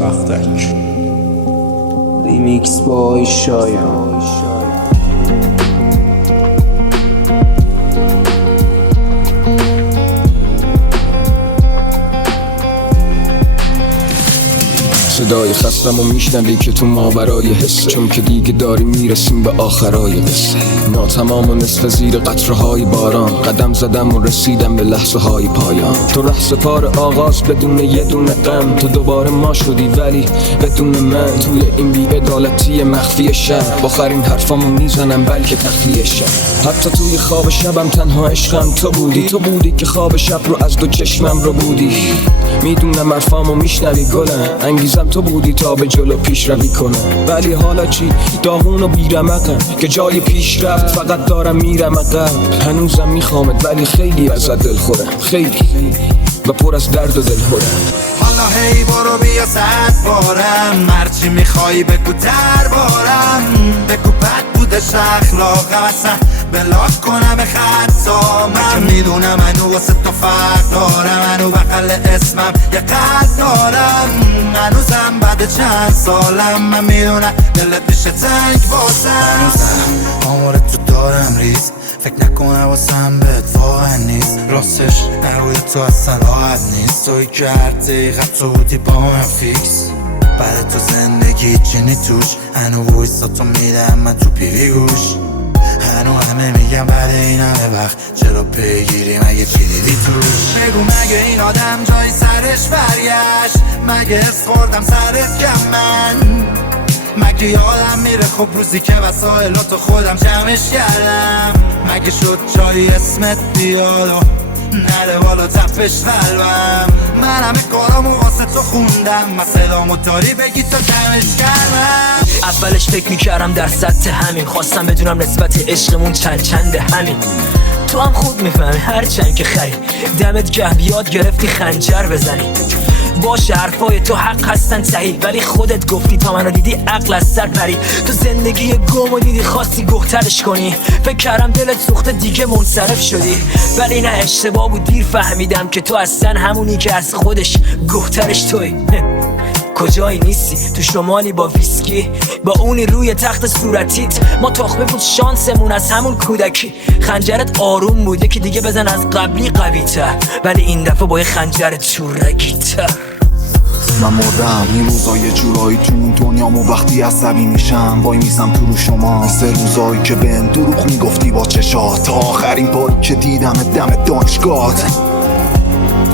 وقتک ریمیکس بای شایان. صدای خستم و میشنوی که تو ماورای حس، چون که دیگه داریم میرسیم به آخرای قصه. ناتمام و نصف زیر قطره‌های باران، قدم زدم و رسیدم به لحظه های پایان. تو رهسپار آغاز بدون یه دونه غم، تو دوباره ما شدی ولی بدون من. توی این بی‌عدالتی مخفی شب، آخرین حرفامو میزنم بلکه تخلیه شب. حتی توی خواب شبم تنها عشقم تو بودی، تو بودی که خواب شب رو از دو چشمم رو بودی. میدونم حرفامو میشنوی گلم، انگیزم تو بودی تا به جلو پیش روی کنم. ولی حالا چی؟ داغون و بیرمقم که جای پیش رفت فقط دارم میرم عقب. هنوزم میخوامت ولی خیلی ازت دل خورم، خیلی و پر از درد و دل خورم. حالا هی برو بیا 100 بارم، هرچی میخوای بگو دربارم. بگو بد بوده اخلاقم، اصلا بلاک کنم خطامم. میدونم منو واسه تو فرق دارم، منو بغل اسمم یه قلب دارم. هنوزم بعد چند سالم من میدونم دلت میشه تنگ واسم. آمار تو دارم ریز، فکر نکنم واسم بهت واقع نیست. راستش نروی تو اصلا راحت نیست، توی که هر دقیقه تو بودی با من فیکس. بعد تو زندگی چینی توش، هنو وایسا تو میدم من تو پیوی گوش. هنو همه میگم بعد این همه وقت چرا پیگیری، مگه چی دیدی توش؟ بگو مگه این آدم جای سرش برگشت، مگه حس خوردم سرت کم من. مگه یادم میره خب روزی که وسایلاتو خودم جمعش کردم. مگه شد جایی اسمت بیاد و نره بالا تپش قلبم. من همه کارامو واسه تو خوندم، مسئلامو داری بگی تا کمش کردم. اولش فکر میکردم در سطح همین، خواستم بدونم نسبت عشقمون چنده همین. تو هم خوب میفهمی هرچند که خری، دمت گرم یاد گرفتی خنجر بزنی. باشه حرفای تو حق هستن صحیح، ولی خودت گفتی تا منو دیدی عقل از سر پری. تو زندگی گمو دیدی خواستی گهترش کنی، فکر کردم دلت سوخته دیگه منصرف شدی. ولی نه اشتباه بود، دیر فهمیدم که تو اصلا همونی که از خودش گهترش توی. کجایی نیستی؟ تو شمالی با ویسکی، با اونی روی تخت صورتیت. ما تخمه بود شانسمون از همون کودکی. خنجرت آروم بوده که دیگه بزن از قبلی قوی تر، ولی این دفعه با یه خنجر چورکی تر. من مردم این روزا یه جورایی تو اون دنیامو، وقتی عصبی میشم وای میزم تو رو شما. 3 روزایی که بهم دروغ میگفتی با چشات، تا آخرین باری که دیدم دم دانشگاهت.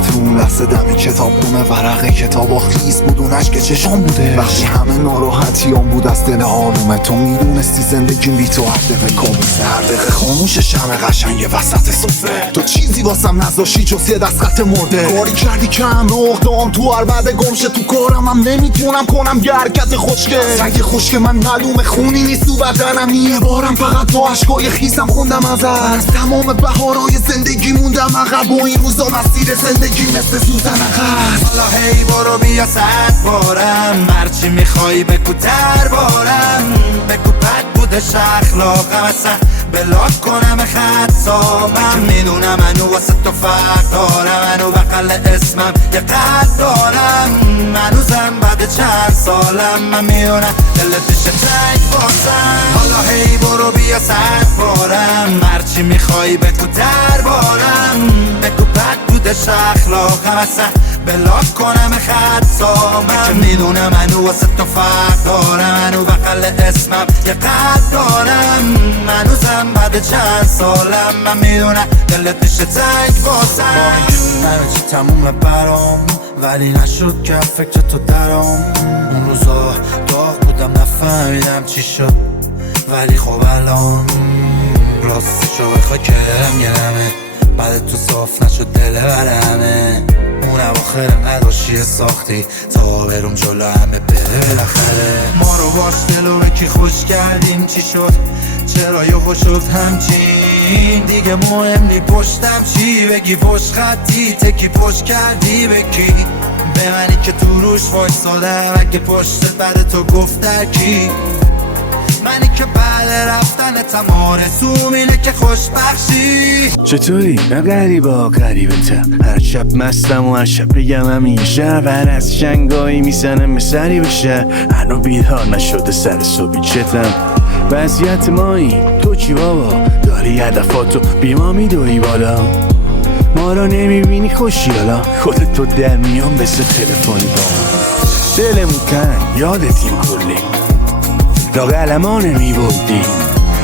تو اون لحظه دم کتابخونه ورق کتابا خیس بود، اون عشق چشام بوده. وقتی همه ناراحتیام بود از دل آرومه، تو میدونستی زندگیم بی تو هر دقیقه کابوسه. هر دقیقه خاموش شمع قشنگ وسط سفره، تو چیزی واسم نذاشتی جز یه دست خط مرده. کاری کردی که همه اقدام تو هر بعد گمشه، تو کارم هم نمیتونم کنم یه حرکت خوشگه. سنگ خشک من معلومه خونی نیست تو بدنم، یه بارم فقط با عشقای خیسم خوندم ازت. تمام بهارای زندگی موندم عقب و این روزا مسیر زندگی مثل سوزن عقب. حالا هی برو بیا 100 بارم، هرچی میخوای بگو دربارم. بگو بد بوده اخلاقم، اصلا بلاک کنم خطامم. میدونم منو واسه تو فرق دارم، منو بغل اسمم یه قلب دارم. هنوزم بعد چند سالم من میدونم دلت میشه تنگ واسم. حالا هی برو بیا 100 بارم، هرچی میخوای بگو دربارم. بگو بد بوده اخلاقم، اصلا بلاک کنم خطامم. میدونم منو واسه تو فرق دارم، منو بغل اسمم یه قلب دارم. هنوزم بعد چند سالم من میدونم دلت میشه تنگ واسم. همه چی تمومه برام، ولی نشد که فکر تو درام. اون روزا داغ بودم نفهمیدم چی شد، ولی خب الان راستشو بخوای که دلم گرمه. بعد تو صاف نشد دل برمه، اون اواخر نداشتی ساختی تا برم جلو همه بره بالاخره. ما رو باش دل و کی خوش کردیم چی شد، چرا یهو شد همچین. دیگه مهم نی پشتم چی بگی، پشت خطی تکی پشت کردی بکی. به منی که تو روش وایسادم، اگه پشتت بعد تو گفت کی. منی که بله رفتن تمارسوم اینه که خوشبخشی. چطوری؟ نه غریبا غریبتم، هر شب مستم و هر شب بگم همیشه بر از شنگایی میزنم مثلی بشه، هنو بیدار نشده سر صبحی چتم. وضعیت مایی تو چی بابا؟ داری هدفاتو بی ما میدوی بالا، ما را نمیبینی خوشیالا، خودت تو در میان مثل تلفنی با دلمون تنگ یادتیم کلی لاغلما نمیبودی،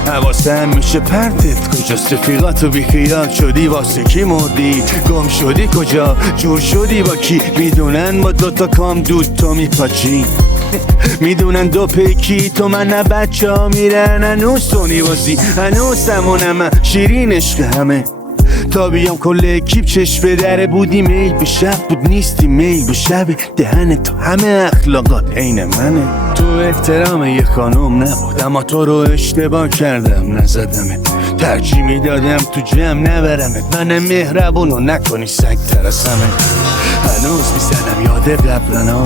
حواسم میشه پرتت کجاست، رفیقاتو بیخیال شدی واسه کی مردی، گم شدی کجا جور شدی با کی، میدونن با دوتا کام دود تو میپاچی میدونن دو پیکی تو من نه بچه ها میرن هنوز تو نیوازی، هنوز همونم شیرین عشق همه تا بیام کل اکیپ چشم به دره بودی، میل به شب بود نیستی میل به شب، دهن تو همه اخلاقات عین منه، تو احترام یه خانوم نبود اما تو رو اشتباه کردم نزدمت، ترجیح میدادم تو جمع نبرمت، من مهربونو نکنی سگ ترسمه، هنوز میزنم یاد قبلنا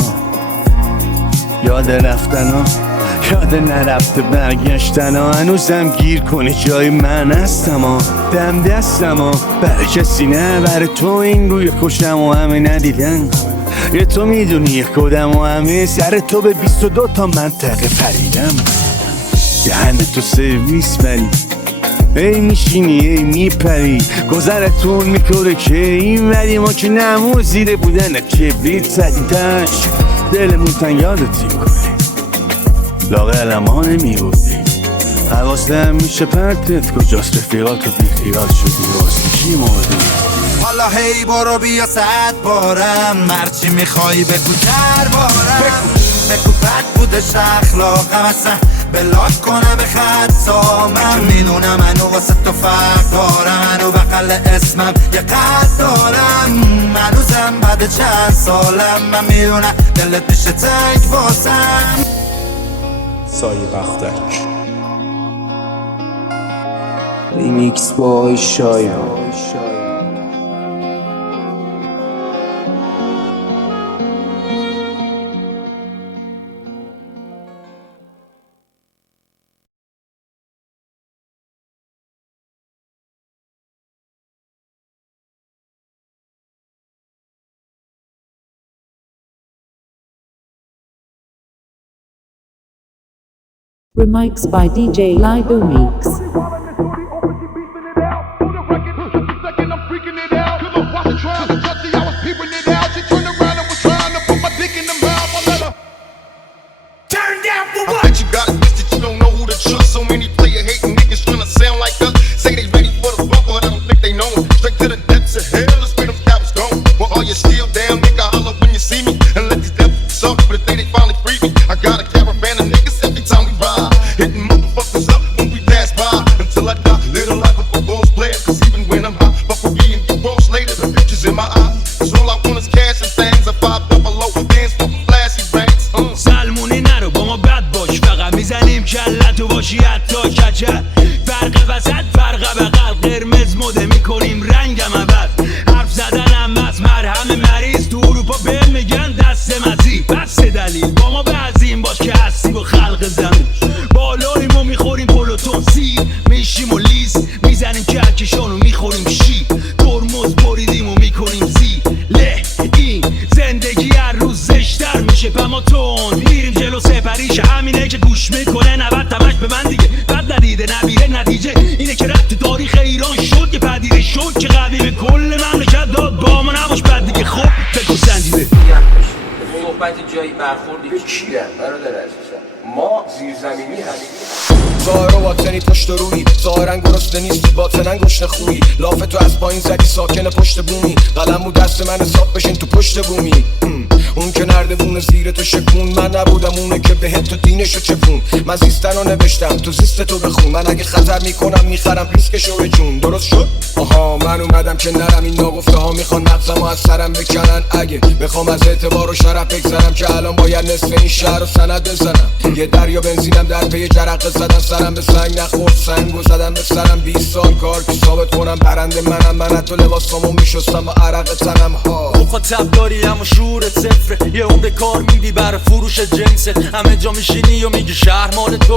یاد رفتنا یاد نرفته برگشتن ها، هنوزم گیر کنی جای من هستم ها، دم دستم ها برای کسی نه، برای تو این روی خوشم و همه ندیدن، یه تو میدونی خودم و همه سر تو به 22 تا منطقه پریدم، دهن تو سرویس بری ای میشینی ای میپری، گذرتون میکنه که این ولی ما که نمور زیره بودن کبریت زدیدش، دلمون تن یادتیم کنی لاغلم ها نمیبودی، حواسم میشه پرتت کجاست، رفیقاتو بیخیال شدی واسه کی مردی. حالا هی برو بیا 100 بارم، هرچی میخوای بگو دربارم، بگو بد بودش اخلاقم اصلا بلاک کنم به خطامم، میدونم هنو واسه تو فرق دارم، هنو بقل اسمم یه قد دارم، هنوزم بعد چند سالم من میدونم دلت میشه تنگ واسم. سایه بختک ریمیکس بای شایان. Remix by DJ Lido Mix. جایی برخوردی کیه برادر عزیزم، ما زیرزمینی همین ظاهر و باطنی پشت روی، ظاهرن گرسنه نیستی باطنن گشنه خویی، لاف تو از پایین زدی ساکن پشت بومی، قلم بود دست من حساب بشین تو پشت بومی، اون که نردبونه زیر تو شکون، من نبودم اونه که بهت تو دینشو چپون، من زیستن رو نوشتم تو زیست تو بخون، من اگه خطر میکنم میخرم ریسکشو به جون، درست شد؟ آها من اومدم که نرم، این ناگفته ها میخوان نقصم از سرم بکنن، اگه بخوام از اعتبار و شرف بگذرم که الان باید نصف این شهر رو سند بزنم، یه دریا بنزینم در پی جرقه زدن، سرم به سنگ نخورد سنگو زدم به سرم، 20 سال کار که ثابت کنم برنده منم، من حتی لباسامو میشستم و عرق تنم ها، مخاطب داری اما شعورت صفره، یه عمر کار میدی برای فروش جنست، همه جا میشینی و میگی شهر مال تو